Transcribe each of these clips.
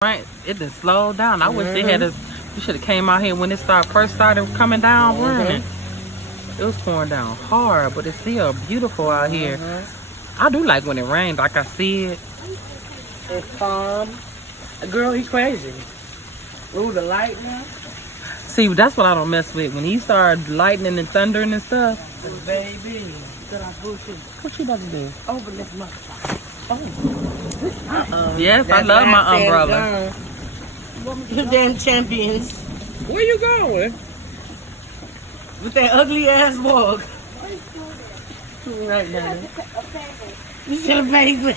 Right, it done slowed down. I wish they had us. We should have came out here when it first started coming down. Raining. It was pouring down hard, but it's still beautiful out here. I do like when it rains. Like I see it. It's calm. Girl, he's crazy. Ooh, the lightning. See, that's what I don't mess with. When he started lightning and thundering and stuff. Baby, did I bullshit? What you about to do? Open this motherfucker. Yes, I love my umbrella. You damn champions. Where you going? With that ugly ass walk. Right now. You should have made me.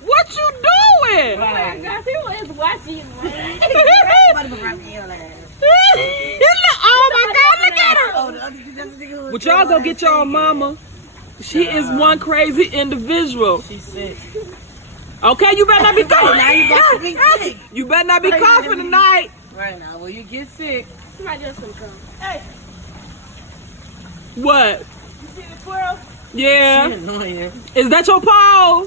What you doing? Oh my God, people is watching you, man. Oh my God, look at her. But y'all go get y'all mama. She is one crazy individual. She's sick. Okay, you better not be coughing. Now you about to be sick. You better not be coughing tonight. Right now, when you get sick. Somebody else gonna come. Hey, What? You see the squirrel? Yeah. she's annoying. Is that your paw?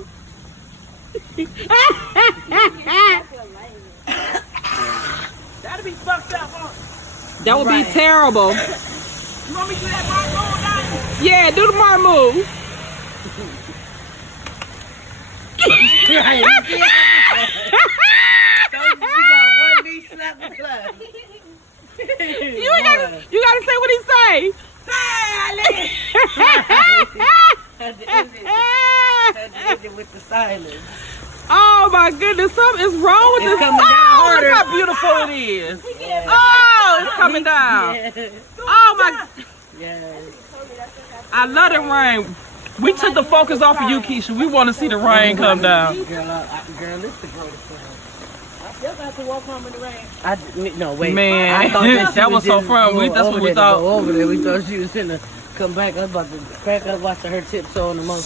That'll be fucked up, huh? That would be Right. terrible. You want me to do that right roll down? Yeah, do the Martin move. Right. So she got one knee slap the club. You gotta say what he say. Had to end it with the silence. Oh my goodness, something is wrong with It's this. coming down Oh, harder. look how beautiful it is. Yeah. Oh, it's coming down. Yes. Oh my, Yes. I love the rain. We took the focus off of you, Keisha. We want to see the rain come down. Girl, girl, it's the greatest thing. I still got to walk home in the rain. No, wait. Man, I thought that was so fun. That's what we thought. Over there, we thought she was gonna come back. I was about to crack up watching her tiptoe on the motherfucker.